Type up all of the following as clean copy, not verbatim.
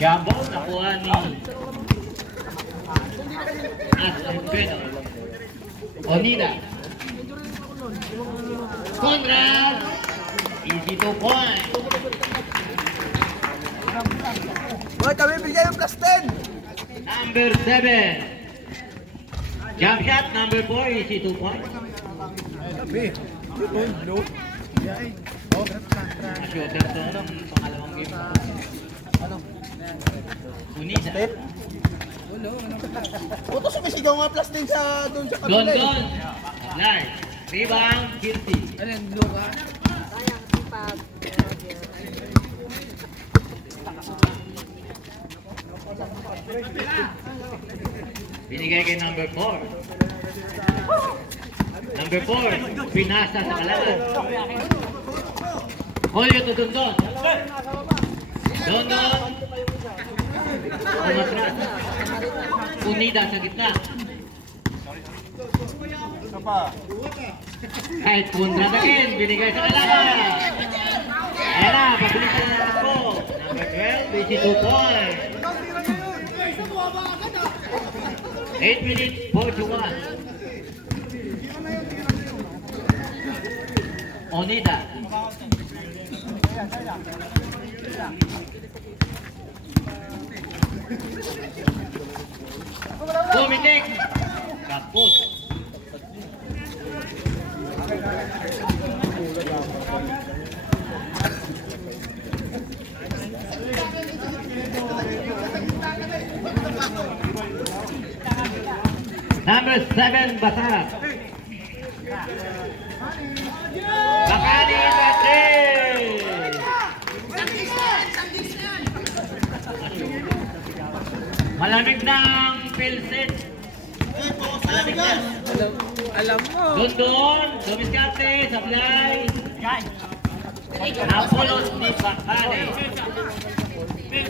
Jumbo, nakuha ni Aspen Onida. Conrad, easy 2 point. Hoy, kami bigyan ng plus 10. Number 7. Jump shot, number 4, easy 2 point. Shooter to ng pangalawang game. Unida. Puto sumisigaw nga plus 10 sa doon sa kabila. London. Nice. Rebound, Kirti. Binigay kay number 4. Number 4, pinasa sa kalaban. Julio to Dondon. Dondon. Umatras. Unida sa gitna. Kahit Conrad again, binigay sa kalaban. Ayan na, pabilisan na ako. Number 12, easy 2 point. 8 minutes, 41. Onida. Bumitik. Kapos. Number 7, Basarap. Bakani Patrick. Malamig ng Pilsen. Malamig na. Alam mo. Dondon, Domiskarte, Sablay. Apolos ni Bakani.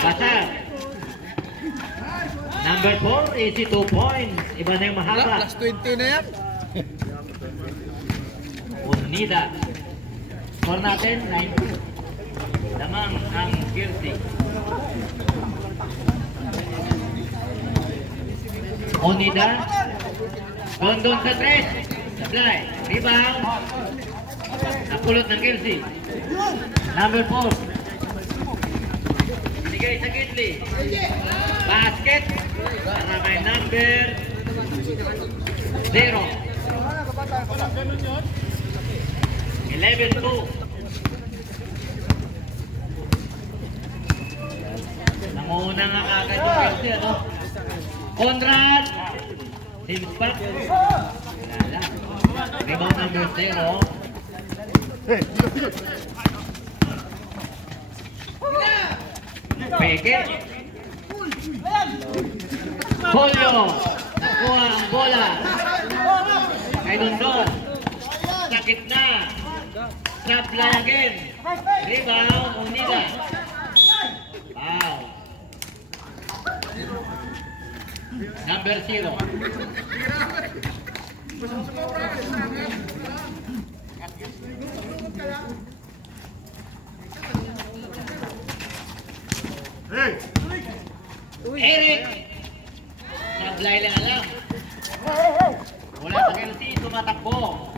Basar. Number 4, easy 2 points. Iba na yung mahaba. Plus 20 na yan. Unida. Score natin, 9-2. Damang ang Kirti. Unida. Dondon sa 3. Sablay. Rebound. Napulot ng Kirti. Number 4. Binigay sa Kitli. Basket. Para may number 0. 11-2. Nanguna nga agad yung Kirti, ano? Conrad. Simpak. Lala. Rebound number 0. Peke. Julio. Nakuha ang bola. Kay Dondon. Sa gitna. Sablay again. Rebound. Unida. Wow. Number 0. Eric. Sablay lang alam. Wala sa Kelsey, tumatakbo.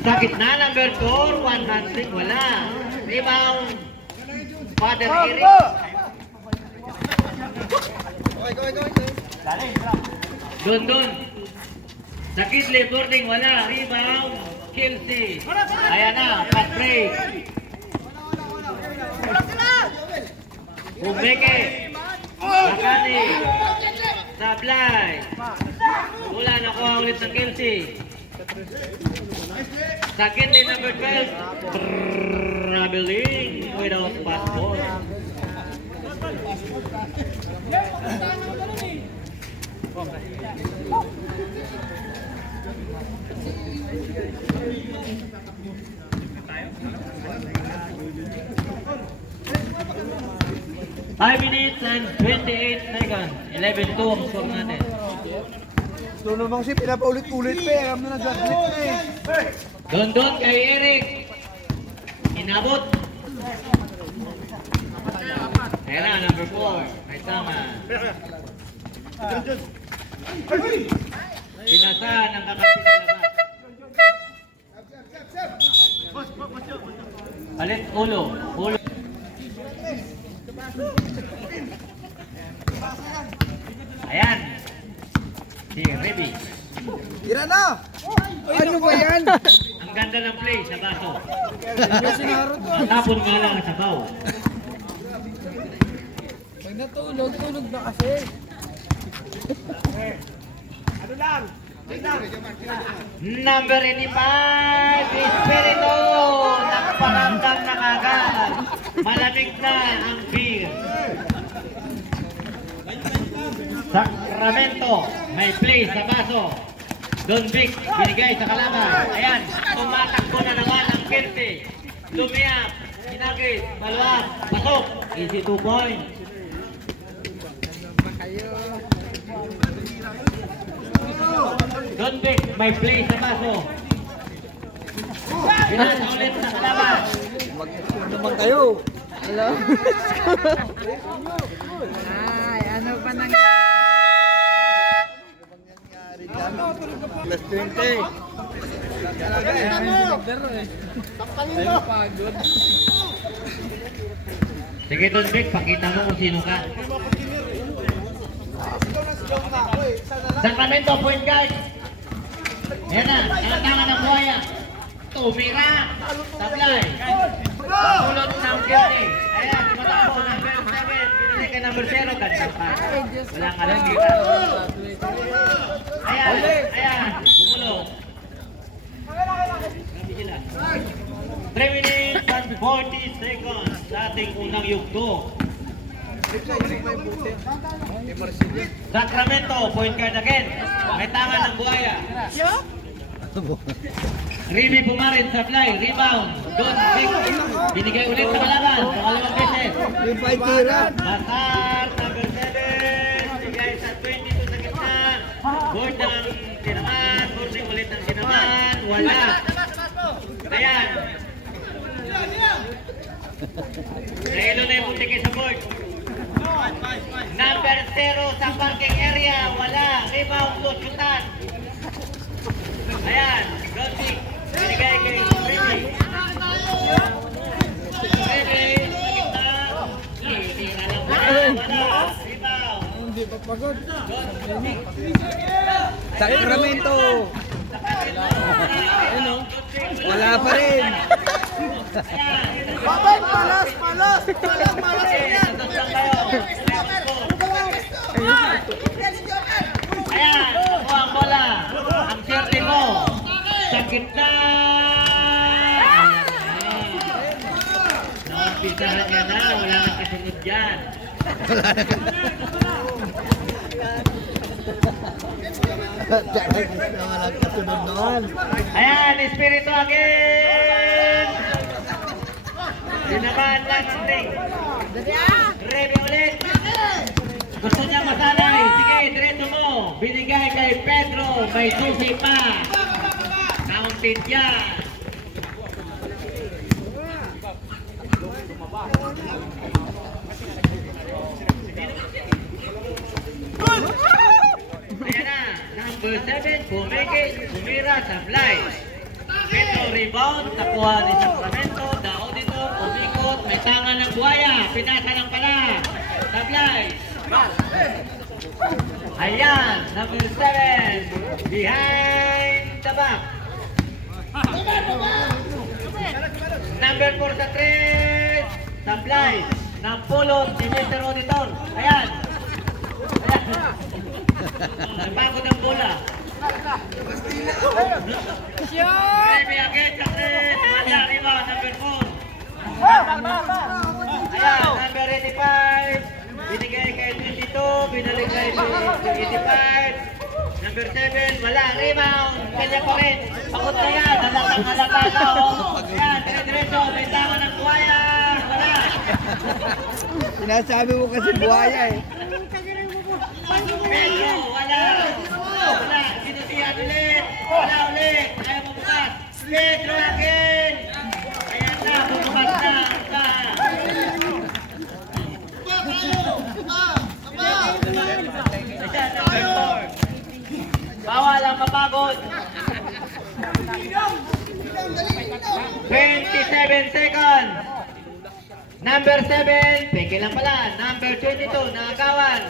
Sa gitna, number 4, one handling, wala. Rebound. Father Eric. Dondon. Sa Kidley, boarding, wala. Rebound. Kelsey. Ayan na, fast break. Bumeke. Bakani. Sablay. Wala, nakuha ulit ng Kelsey. Sa Kidley, number 12. Traveling without passport. Five minutes and 28 seconds. 11-2 ang score natin. So namang si pinapaulit-ulit pa eh. Alam na nag-admit na eh. Don kay Eric. Inabot. Ayan na, number 4. May tama. Pinasa ng kakampi na labas. Palit ulo. Ulo. Ayan. Si Reby. Tira na! Ano ba yan? Ang ganda ng play sa baso. Sinaro to. Matapon nga lang sa baw. Pag natulog, tulog na kasi. Number 85, Espiritu! Nagparamdam na kagad. Malamig na ang beer. Sacramento, may play sa baso. Don Vic, binigay sa kalaban. Ayan, tumatakbo na naman ang Kirti. Lumiyak, hinagis, maluwag, pasok. Easy 2 points. Don Vic, may play sa baso. Pinasa ulit sa kalaban. Naman kayo! Hello? Ay, ano ba nang... Plus 20. Pagod. Sige Don Vic, pakita mo kung sino ka. Sacramento, point guard. Ayan na, ang tama ng buhaya. Tumira. Tablay. Pulot ng Kirti. Ayan, tumatakbo. Number 7. Pinili kay number 0. Ganda pa. Walang alam dito. Ayan, ayan. Bumulong. 3 minutes and 40 seconds sa ating unang yugto. Sacramento, point guard again. May tangan ng buhaya. Remy pumarin sa fly, rebound. Don Vic, binigay ulit sa kalaban. Pangalawang beses. Yung 5 tira. Lazar, number 7. Bigay sa 22 sa gitna. Board ng tinaman. Boarding ulit ng tinaman. Wala. Ayan. Nailo na yung putik sa board. Number 0 sa parking area. Wala. Rebound, lusutan. Ayan. Don Vic, binigay kay Remy. Remy, sa gitna. Tira lang wala. Rebound. Hindi pa pagod. Sacramento! Wala pa rin! Babay! Palas! Palas! Palas! Palas! Ayan, ako ang bola. Ang sirte mo. Sa gitna. Naumpisahan niya na. Wala nang kasunod dyan. Walang kasunod noon. Ayan, Espiritu again. Dinaman landing. Remy ulit. Gusto niya masanay. Sige, diretso mo. Binigay kay Pedro. May susi pa. Counted yan. Ayan na. Number 7. Bumira sa fly. Pedro rebound. Nakuha ni Sacramento. Dao dito. Umikot. May tangan ng buhaya. Pinasa lang pala. Sa fly. Ayan. Number 7. Behind the back. Number 4 sa 3. Sa fly. Napulot si Mr. Auditor. Ayan. Ayan. Nagpagod ang bola. Remy again sa 3. Wala, rebound. Number 4. Ayan, number 85. Binigay kay 22. Binalik kay 85. Number 7. Wala, rebound. Kanya pa rin. Pagod na yan. Halata na. Ayan, dire-diretso. May tama ng buhaya. Wala. Sinasabi mo kasi buhaya eh. Pedro, wala. Wala. Sinutihan ulit. Wala ulit. Kaya mabukas. basket, Joaquin! Ayan na, bumabas na. Ayan, number 4. Bawal ang mapagod. 27 seconds. Number 7, peke lang pala. Number 22, nakagawan.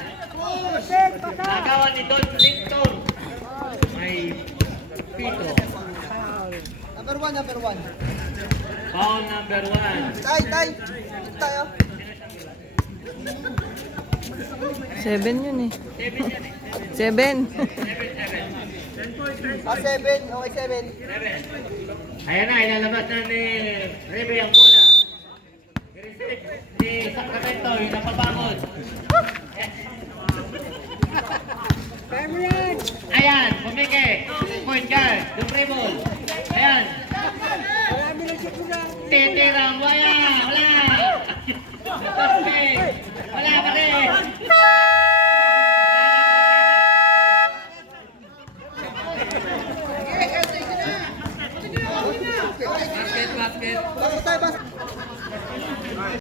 Nakagawan ni Don Linton. May pito. Number 1, number 1. Foul number 1. Tay. Tayo. 7 yun eh. 7 yan eh. 7. 7. Ah, 7. Okay, 7. Ayan na, ilalabas na ni Rebe ang bola. I-receive ni Sacramento, yung napapagod. Ayan, pumike. Point guard, Dupremol. Ayan. Titirang, wala. Perfect. Wala pa rin. Basket.